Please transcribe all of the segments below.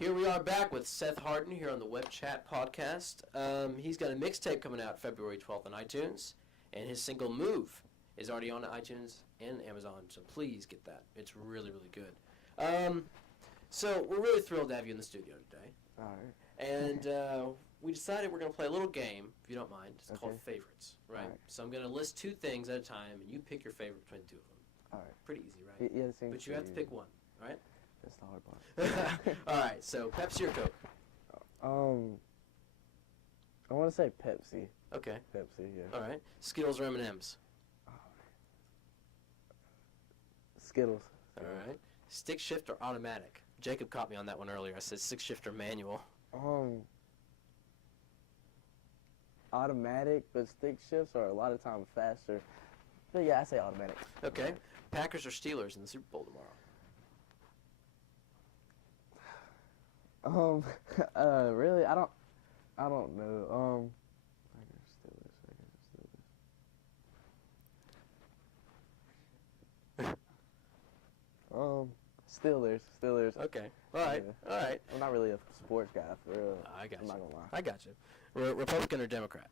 Here we are back with Seth Harden here on the WebChat podcast. He's got a mixtape coming out February 12th on iTunes, and his single Move is already on iTunes and Amazon, so please get that. It's really, really good. So we're really thrilled to have you in the studio today. All right. And we decided we're going to play a little game, if you don't mind. It's called Favorites, right? Right. So I'm going to list two things at a time, and you pick your favorite between the two of them. All right. Pretty easy, right? Yeah, it seems But you have to pick one, right? That's the hard part. All right, so Pepsi or Coke? I want to say Pepsi. Okay. Pepsi, yeah. All right. Skittles or M&M's? Skittles. All right. Stick shift or automatic? Jacob caught me on that one earlier. I said stick shift or manual. Automatic, but stick shifts are a lot of times faster. But yeah, I say automatic. Okay. Packers or Steelers in the Super Bowl tomorrow? Really, I don't know. Steelers. Okay. All right. Yeah. All right. I'm not really a sports guy, for real. I got I'm you. not gonna lie. I got you. Republican or Democrat?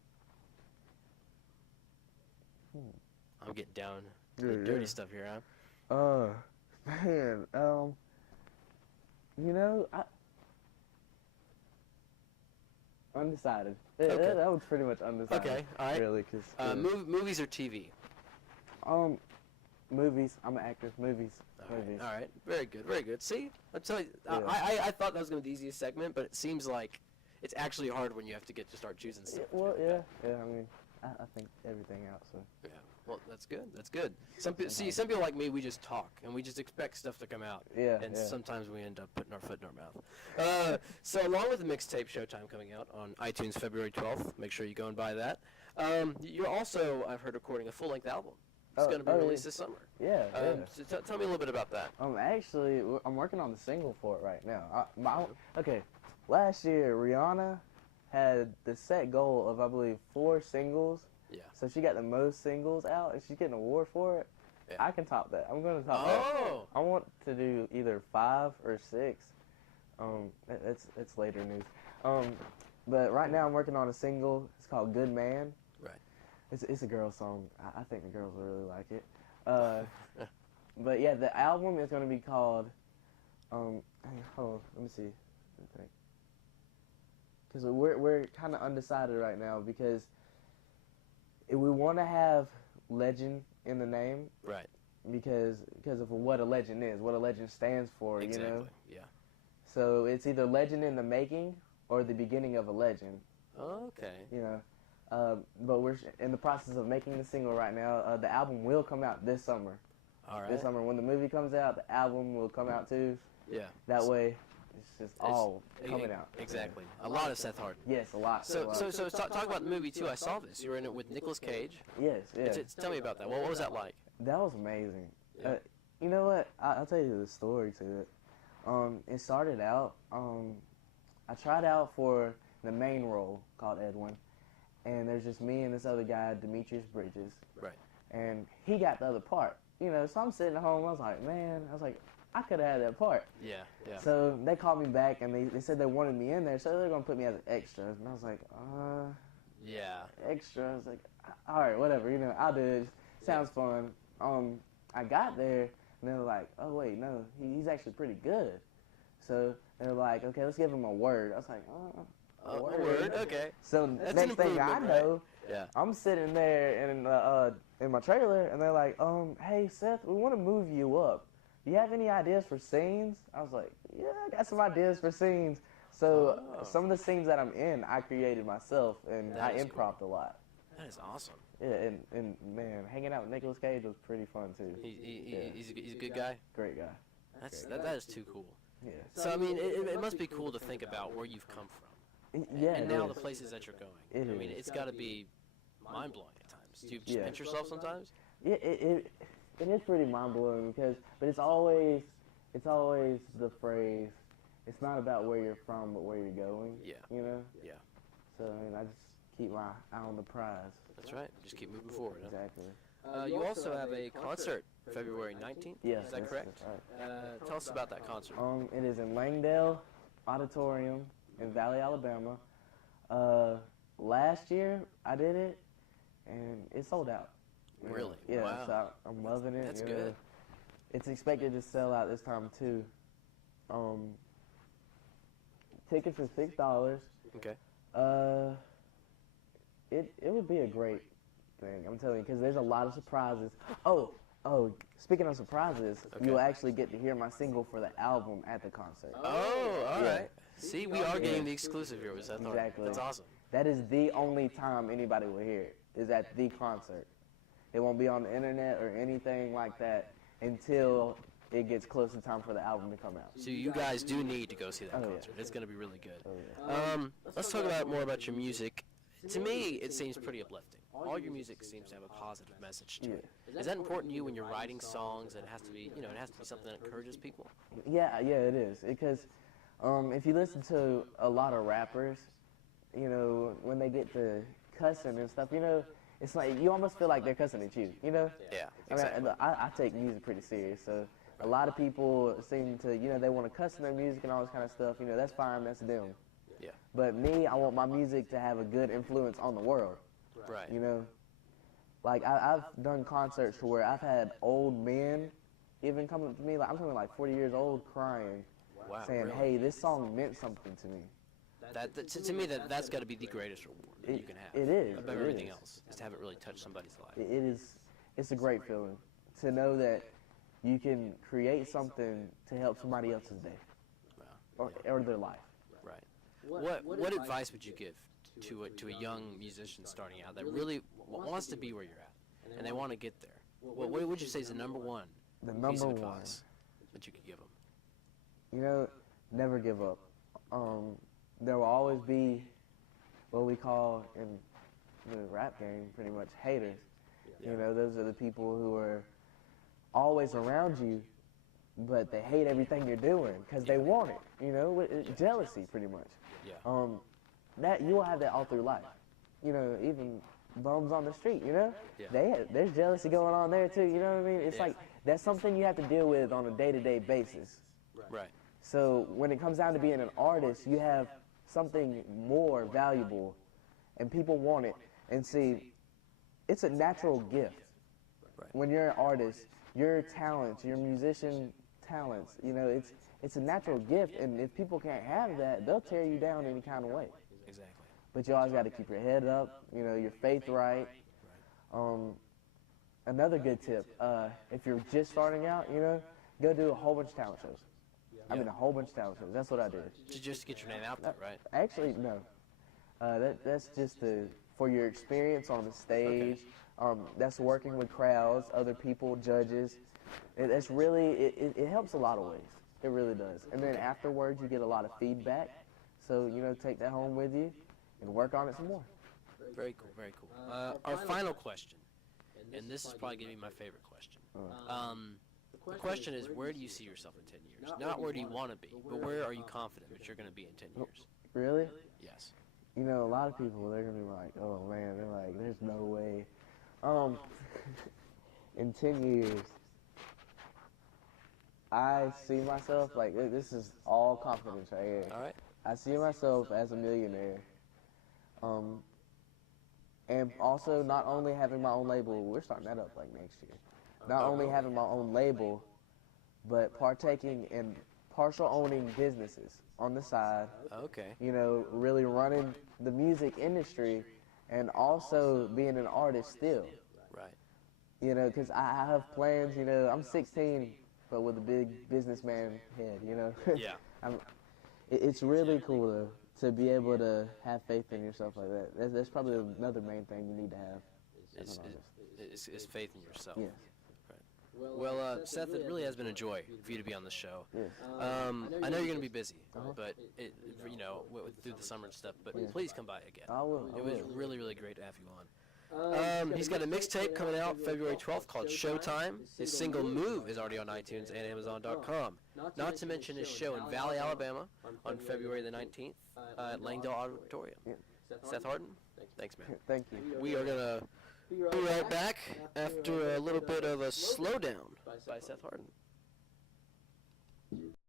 I'm getting down to the dirty stuff here, huh? Man, undecided. Okay. That was pretty much undecided. Okay, all right. Really, because Movies or TV? Movies. I'm an actor. Movies. All right. Very good. Very good. See, I tell you, Yeah. I thought that was going to be the easiest segment, but it seems like it's actually hard when you have to get to start choosing stuff. Well, yeah. I mean, I think everything out. So. Yeah. Well, that's good. That's good. Some people like me, we just talk and we just expect stuff to come out. Yeah. And sometimes we end up putting our foot in our mouth. So along with the mixtape Showtime coming out on iTunes February 12th, make sure you go and buy that. You're also, I've heard, recording a full-length album. It's going to be released this summer. Yeah. So tell me a little bit about that. Actually, I'm working on the single for it right now. Okay. Last year, Rihanna had the set goal of, I believe, 4 singles. Yeah. So she got the most singles out, and she's getting an award for it. Yeah. I can top that. I'm going to top that. I want to do either 5 or 6. It's later news. But right now I'm working on a single. It's called Good Man. Right. It's a girl song. I think the girls will really like it. But yeah, the album is going to be called. Hold on, let me see. Because we're kind of undecided right now because we want to have legend in the name. Right. Because of what a legend is, what a legend stands for. Exactly. You know. Yeah. So it's either legend in the making or the beginning of a legend. Okay. You know. But we're in the process of making the single right now. The album will come out this summer. All right. This summer, when the movie comes out, the album will come out too. Yeah. That way, it's just all coming out. Exactly. A lot of Seth Harden. Yes, a lot. So talk about the movie too. I saw this. You were in it with Nicolas Cage. Yes, yeah. Tell me about that. What was that like? That was amazing. Yeah. You know what? I'll tell you the story to it. It started out. I tried out for the main role called Edwin. And there's just me and this other guy, Demetrius Bridges. Right. And he got the other part. You know, so I'm sitting at home. I was like, I could have had that part. Yeah. So they called me back, and they said they wanted me in there, so they're going to put me as an extra. And I was like, yeah. Extra? I was like, all right, whatever. You know, I'll do it. Sounds fun. I got there, and they were like, oh, wait, no, he's actually pretty good. So they were like, okay, let's give him a word. I was like, a word, okay. So That's next thing I know, yeah. I'm sitting there in my trailer, and they're like, hey, Seth, we want to move you up. Do you have any ideas for scenes? I was like, yeah, I got some ideas for scenes. So some of the scenes that I'm in, I created myself, and I improv'd a lot. That is awesome. Yeah, and man, hanging out with Nicolas Cage was pretty fun, too. He's a good guy? Great guy. That is too cool. Yeah. So, I mean, it must be cool to think about where you've come from. Yeah, and now the places that you're going. I mean, it's got to be mind-blowing at times. Do you just pinch yourself sometimes? Yeah, it is pretty mind-blowing but it's always the phrase, it's not about where you're from, but where you're going. Yeah. You know? Yeah. So, I mean, I just keep my eye on the prize. That's right. Just keep moving forward. Exactly. You also have a concert February 19th. Yes. Is that correct? That's right. Tell us about that concert. It is in Langdale. Auditorium in Valley, Alabama. Last year I did it, and it sold out. Really? Yeah, Wow. so I'm loving it. That's you good. know. It's expected to sell out this time too. Tickets are $6. Okay. It would be a great thing. I'm telling you, because there's a lot of surprises. Oh, speaking of surprises, Okay. you'll actually get to hear my single for the album at the concert. Oh, all Yeah. right. See, we are getting the exclusive here with Seth Harden. Exactly. That's awesome. That is the only time anybody will hear it, is at the concert. It won't be on the internet or anything like that until it gets close to time for the album to come out. So you guys do need to go see that Oh, yeah. concert. It's going to be really good. Oh, yeah. Let's talk about more about your music. To me, it seems pretty uplifting. All your music seems to have a positive message to it. Is that important to you when you're writing songs? That it has to be, it has to be something that encourages people. Yeah, it is. Because if you listen to a lot of rappers, when they get to cussing and stuff, it's like you almost feel like they're cussing at you, Yeah, I mean, exactly. I take music pretty serious, so a lot of people seem to, they want to cuss in their music and all this kind of stuff. That's fine, that's them. Yeah. But me, I want my music to have a good influence on the world. Right. Like I've done concerts to where I've had old men even come up to me, like I'm talking like 40 years old, crying, Wow. saying, really? "Hey, this song meant something to me." To me, that's got to be the greatest reward that you can have. It is. Above It everything is. else, is to have it really touch somebody's life. It is. It's a great feeling to know that you can create something to help somebody else's day Wow. or their life. Right. What advice would you give to a young musician starting out that really wants to be where you're at and they want to get there? What would you say is the number one The piece number of one, advice that you could give them? never give up. There will always be what we call in the rap game pretty much haters. Those are the people who are always around you, but they hate everything you're doing because they want it. Jealousy pretty much. Yeah. That you will have that all through life. Even bums on the street. Yeah. There's jealousy going on there too. You know what I mean? It's Yeah. like that's something you have to deal with on a day-to-day basis. Right. So when it comes down to being an artist, you have something more valuable, and people want it. And see, it's a natural gift. Right. When you're an artist, your talents, your musician talents, it's a natural gift. And if people can't have that, they'll tear you down any kind of way. Exactly. But you always got to keep your head up, your faith right. Another good tip, if you're just starting out, go do a whole bunch of talent shows. I mean, a whole bunch of talent shows. That's what I did. Just to get your name out there, right? Actually, no. That's just for your experience on the stage. That's working with crowds, other people, judges. That's really, it helps a lot of ways. It really does. And then afterwards, you get a lot of feedback. So, take that home with you and work on it some more. Very cool, very cool. Our final question, and this is probably going to be my favorite question. The question is, where do you see yourself in 10 years? Not where do you want to be, but where are you confident that you're going to be in 10 years? Really? Yes. A lot of people, they're going to be like, oh man, they're like, there's no way. In 10 years, I see myself, like, this is all confidence right here. All right. I see myself as a millionaire. And also not only having my own label, we're starting that up like next year. Not only having my own label, but partaking in partial owning businesses on the side. Okay. Really running the music industry and also being an artist still. Right. Because I have plans, I'm 16, but with a big businessman head, Yeah. It's really cool, though, to be able to have faith in yourself like that. That's probably another main thing you need to have as an artist. Is faith in yourself. Yes. Well, Seth, it really has been a joy for you to be on the show. Yes. I know you're going to be busy, Uh-huh. but through the summer and stuff. But Yeah. please come by again. I will. It was really, really great to have you on. He's got a mixtape coming out February 12th called Showtime. His single Move is already on iTunes and Amazon.com. Not to mention his show in Valley, Alabama on February the 19th at Langdale Auditorium. Yeah. Seth Harden, thanks, man. Thank you. We are going to be right back after a little bit of a slowdown by Seth Harden.